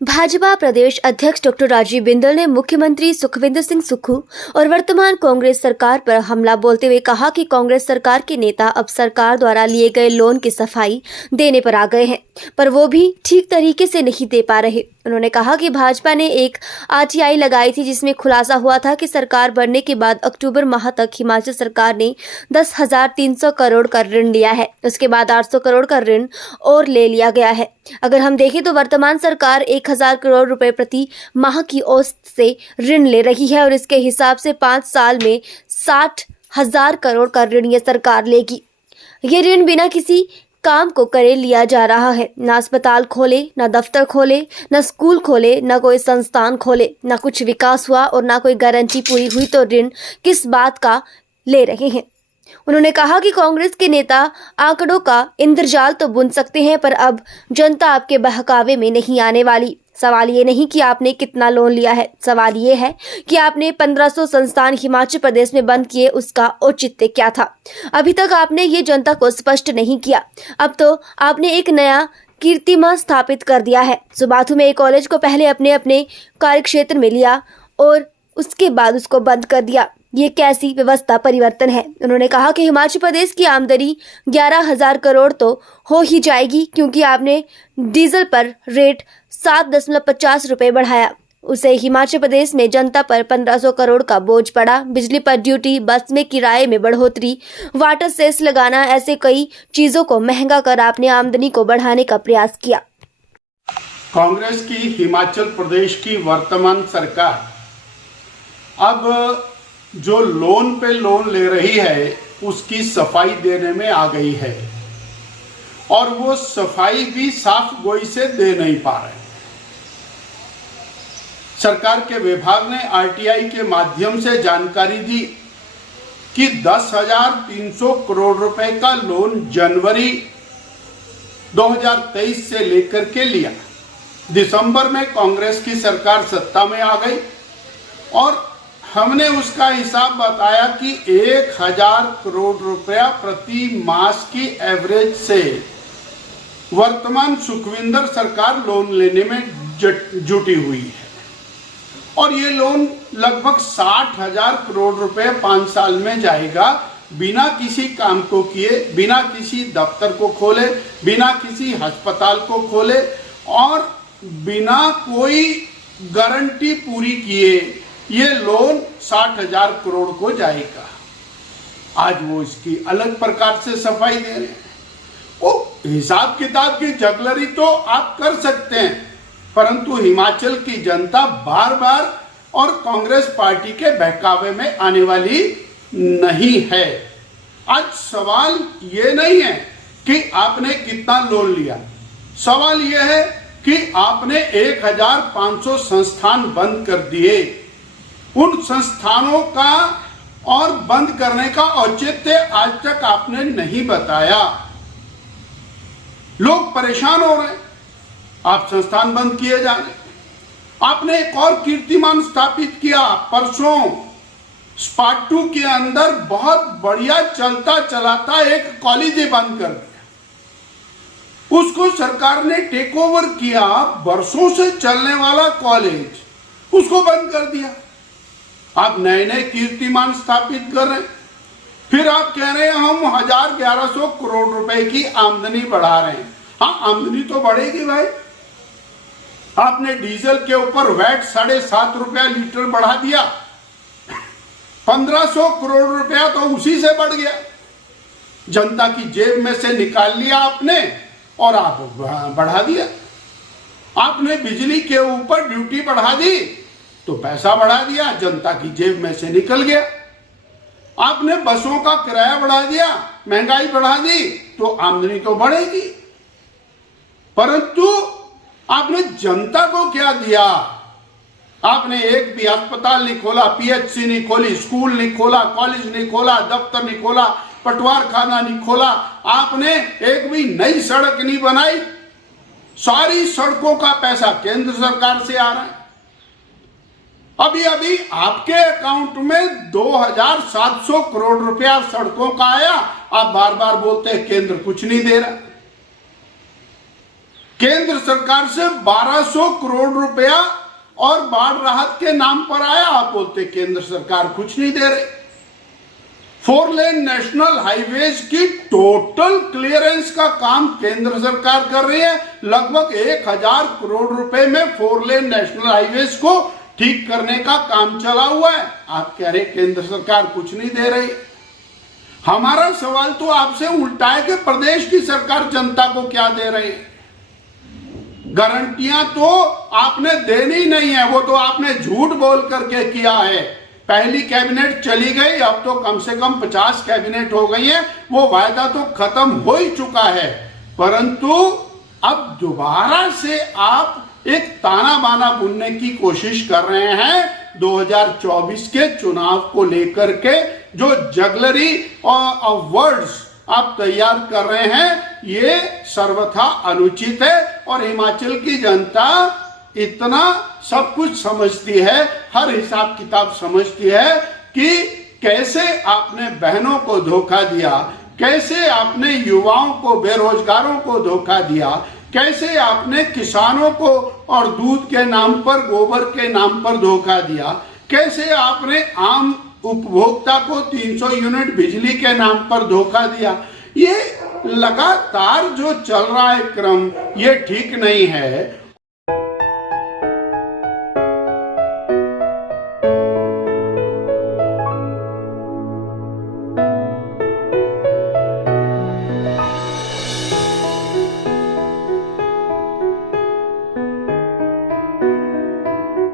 भाजपा प्रदेश अध्यक्ष डॉक्टर राजीव बिंदल ने मुख्यमंत्री सुखविंदर सिंह सुक्खू और वर्तमान कांग्रेस सरकार पर हमला बोलते हुए कहा कि कांग्रेस सरकार के नेता अब सरकार द्वारा लिए गए लोन की सफाई देने पर आ गए हैं, पर वो भी ठीक तरीके से नहीं दे पा रहे। उन्होंने कहा कि भाजपा ने एक आरटीआई लगाई थी जिसमें खुलासा हुआ था कि सरकार बनने के बाद अक्टूबर माह तक हिमाचल सरकार ने 10,300 करोड़ का ऋण लिया है। उसके बाद 800 करोड़ का ऋण और ले लिया गया है। अगर हम देखें तो वर्तमान सरकार 1,000 करोड़ रुपए प्रति माह की औसत से ऋण ले रही है और इसके हिसाब से 5 साल में 60,000 करोड़ का ऋण ये सरकार लेगी। ये ऋण बिना किसी काम को करे लिया जा रहा है। ना अस्पताल खोले, ना दफ्तर खोले, ना स्कूल खोले, ना कोई संस्थान खोले, ना कुछ विकास हुआ और ना कोई गारंटी पूरी हुई, तो ऋण किस बात का ले रहे हैं। उन्होंने कहा कि कांग्रेस के नेता आंकड़ों का इंद्रजाल तो बुन सकते हैं, पर अब जनता आपके बहकावे में नहीं आने वाली। सवाल ये नहीं कि आपने कितना लोन लिया है, सवाल ये है कि आपने 1500 संस्थान हिमाचल प्रदेश में बंद किए, उसका औचित्य क्या था? अभी तक आपने ये जनता को स्पष्ट नहीं किया। अब तो आपने एक नया कीर्तिमान स्थापित कर दिया है। सुबाथू में एक कॉलेज को पहले अपने अपने कार्यक्षेत्र में लिया और उसके बाद उसको बंद कर दिया। ये कैसी व्यवस्था परिवर्तन है? उन्होंने कहा कि हिमाचल प्रदेश की आमदनी 11,000 करोड़ तो हो ही जाएगी, क्योंकि आपने डीजल पर रेट 7.50 रुपये बढ़ाया। उसे हिमाचल प्रदेश में जनता पर 1,500 करोड़ का बोझ पड़ा। बिजली पर ड्यूटी, बस में किराए में बढ़ोतरी, वाटर सेस लगाना, ऐसे कई चीजों को महंगा कर आपने आमदनी को बढ़ाने का प्रयास किया। कांग्रेस की हिमाचल प्रदेश की वर्तमान सरकार अब जो लोन पे लोन ले रही है उसकी सफाई देने में आ गई है, और वो सफाई भी साफ गोई से दे नहीं पा रहे। सरकार के विभाग ने आरटीआई के माध्यम से जानकारी दी कि 10,300 करोड़ रुपए का लोन जनवरी 2023 से लेकर के लिया। दिसंबर में कांग्रेस की सरकार सत्ता में आ गई और हमने उसका हिसाब बताया कि 1,000 करोड़ रुपया प्रति मास की एवरेज से वर्तमान सुखविंदर सरकार लोन लेने में जुटी हुई है, और ये लोन लगभग 60,000 करोड़ रुपए 5 साल में जाएगा, बिना किसी काम को किए, बिना किसी दफ्तर को खोले, बिना किसी अस्पताल को खोले और बिना कोई गारंटी पूरी किए ये लोन 60,000 करोड़ को जाएगा। आज वो इसकी अलग प्रकार से सफाई दे रहे हैं। वो हिसाब किताब की जगलरी तो आप कर सकते हैं, परंतु हिमाचल की जनता बार बार और कांग्रेस पार्टी के बहकावे में आने वाली नहीं है। आज सवाल ये नहीं है कि आपने कितना लोन लिया, सवाल यह है कि आपने 1,500 संस्थान बंद कर दिए। उन संस्थानों का और बंद करने का औचित्य आज तक आपने नहीं बताया। लोग परेशान हो रहे हैं, आप संस्थान बंद किए जा रहे। आपने एक और कीर्तिमान स्थापित किया। परसों स्पाटू के अंदर बहुत बढ़िया चलता चलाता एक कॉलेज बंद कर दिया। उसको सरकार ने टेक ओवर किया। बरसों से चलने वाला कॉलेज उसको बंद कर दिया। आप नए नए कीर्तिमान स्थापित कर रहे हैं, फिर आप कह रहे हैं हम 1,100 करोड़ रुपए की आमदनी बढ़ा रहे हैं। हाँ, आमदनी तो बढ़ेगी भाई। आपने डीजल के ऊपर वैट 7.5 रुपया लीटर बढ़ा दिया, 1,500 करोड़ रुपया तो उसी से बढ़ गया। जनता की जेब में से निकाल लिया आपने और आप बढ़ा दिया। आपने बिजली के ऊपर ड्यूटी बढ़ा दी तो पैसा बढ़ा दिया, जनता की जेब में से निकल गया। आपने बसों का किराया बढ़ा दिया, महंगाई बढ़ा दी तो आमदनी तो बढ़ेगी, परंतु आपने जनता को क्या दिया? आपने एक भी अस्पताल नहीं खोला, पीएचसी नहीं खोली, स्कूल नहीं खोला, कॉलेज नहीं खोला, दफ्तर नहीं खोला, पटवार खाना नहीं खोला। आपने एक भी नई सड़क नहीं बनाई। सारी सड़कों का पैसा केंद्र सरकार से आ रहा है। अभी अभी आपके अकाउंट में 2,700 करोड़ रुपया सड़कों का आया। आप बार बार बोलते हैं केंद्र कुछ नहीं दे रहा। केंद्र सरकार से 1200 करोड़ रुपया और बाढ़ राहत के नाम पर आया। आप बोलते केंद्र सरकार कुछ नहीं दे रही। 4 लेन नेशनल हाईवेज की टोटल क्लियरेंस का काम केंद्र सरकार कर रही है। लगभग 1000 करोड़ रुपए में 4 लेन नेशनल हाईवेज को ठीक करने का काम चला हुआ है। आप कह रहे केंद्र सरकार कुछ नहीं दे रही। हमारा सवाल तो आपसे उल्टा है कि प्रदेश की सरकार जनता को क्या दे रही है। गारंटियां तो आपने देनी नहीं है, वो तो आपने झूठ बोल करके किया है। पहली कैबिनेट चली गई, अब तो कम से कम 50 कैबिनेट हो गई है। वो वायदा तो खत्म हो ही चुका है, परंतु अब दोबारा से आप एक ताना बाना बुनने की कोशिश कर रहे हैं 2024 के चुनाव को लेकर के। जो जगलरी और वर्ड्स आप तैयार कर रहे हैं, ये सर्वथा अनुचित है। और हिमाचल की जनता इतना सब कुछ समझती है, हर हिसाब किताब समझती है कि कैसे आपने बहनों को धोखा दिया, कैसे आपने युवाओं को, बेरोजगारों को धोखा दिया, कैसे आपने किसानों को और दूध के नाम पर, गोबर के नाम पर धोखा दिया, कैसे आपने आम उपभोक्ता को 300 यूनिट बिजली के नाम पर धोखा दिया। ये लगातार जो चल रहा है क्रम, ये ठीक नहीं है।